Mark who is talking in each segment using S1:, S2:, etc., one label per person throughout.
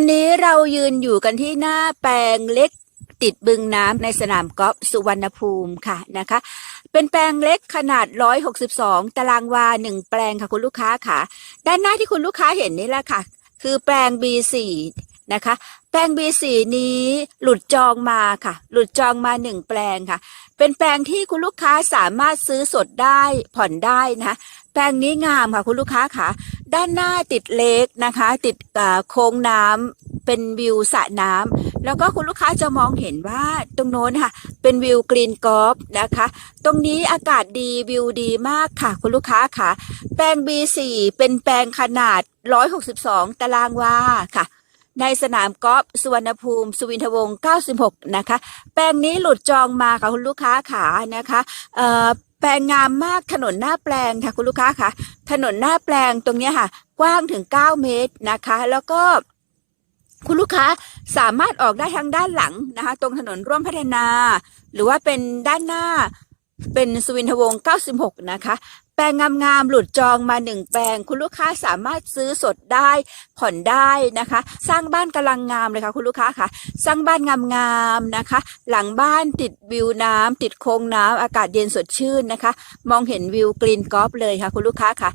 S1: ตอนนี้เรายืนอยู่กันที่หน้าแปลงเล็กติดบึงน้ำในสนามกอล์ฟสุวรรณภูมิค่ะนะคะ เป็นแปลงเล็กขนาด 162 ตารางวาหนึ่งแปลงค่ะคุณลูกค้าค่ะ ด้านหน้าที่คุณลูกค้าเห็นนี่แหละค่ะ คือแปลง B4 นะคะแปลง B4 นี้หลุดจองมาค่ะ หลุดจองมาหนึ่งแปลงค่ะ เป็นแปลงที่คุณลูกค้าสามารถซื้อสดได้ผ่อนได้นะะแปลงนี้งามค่ะคุณลูกค้าค่ะ ด้านหน้าติดเลกนะคะ ติดโค้งน้ำเป็นวิวสระน้ำแล้วก็คุณลูกค้าจะมองเห็นว่าตรงโน้นค่ะ เป็นวิวกรีนกอล์ฟนะคะ ตรงนี้อากาศดีวิวดีมากค่ะ คุณลูกค้าค่ะ แปลง B4 เป็นแปลงขนาด 162 ตารางวาค่ะในสนามกอล์ฟสุวรรณภูมิ สุวินทวงศ์96 นะคะ แปลงนี้หลุดจองมาค่ะคุณลูกค้าขานะคะเอ่อ แปลงงามมากถนนหน้าแปลงค่ะคุณลูกค้าค่ะ ถนนหน้าแปลงตรงนี้ค่ะ กว้างถึง 9 เมตรนะคะ แล้วก็คุณลูกค้าสามารถออกได้ทั้งด้านหลังนะคะ ตรงถนนร่วมพัฒนา หรือว่าเป็นด้านหน้าเป็นสุวินทวงศ์96 นะคะ แปลงงามๆหลุดจองมาหนึ่งแปลง คุณลูกค้าสามารถซื้อสดได้ผ่อนได้นะคะ สร้างบ้านกำลังงามเลยค่ะคุณลูกค้าค่ะ สร้างบ้านงามๆนะคะ หลังบ้านติดวิวน้ำติดโค้งน้ำอากาศเย็นสดชื่นนะคะ มองเห็นวิวกรีนกอล์ฟเลยค่ะ คุณลูกค้าค่ะ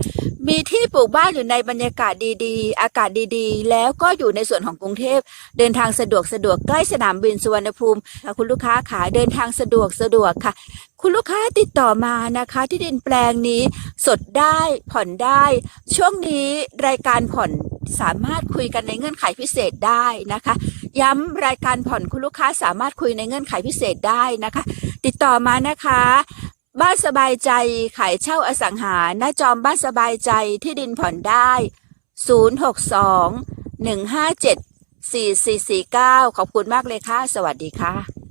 S1: มีที่ปลูกบ้านอยู่ในบรรยากาศดีๆ อากาศดีๆ แล้วก็อยู่ในส่วนของกรุงเทพ เดินทางสะดวกสะดวกใกล้สนามบินสุวรรณภูมิค่ะคุณลูกค้าขาเดินทางสะดวกสะดวกค่ะ คุณลูกค้าติดต่อมานะคะ ที่ดินแปลงนี้สดได้ผ่อนได้ ช่วงนี้รายการผ่อนสามารถคุยกันในเงื่อนไขพิเศษได้นะคะ ย้ำรายการผ่อนคุณลูกค้าสามารถคุยในเงื่อนไขพิเศษได้นะคะ ติดต่อมานะคะบ้านสบายใจขายเช่าอสังหาหน้าจอมบ้านสบายใจที่ดินผ่อนได้ 062 157 4449 ขอบคุณมากเลยค่ะ สวัสดีค่ะ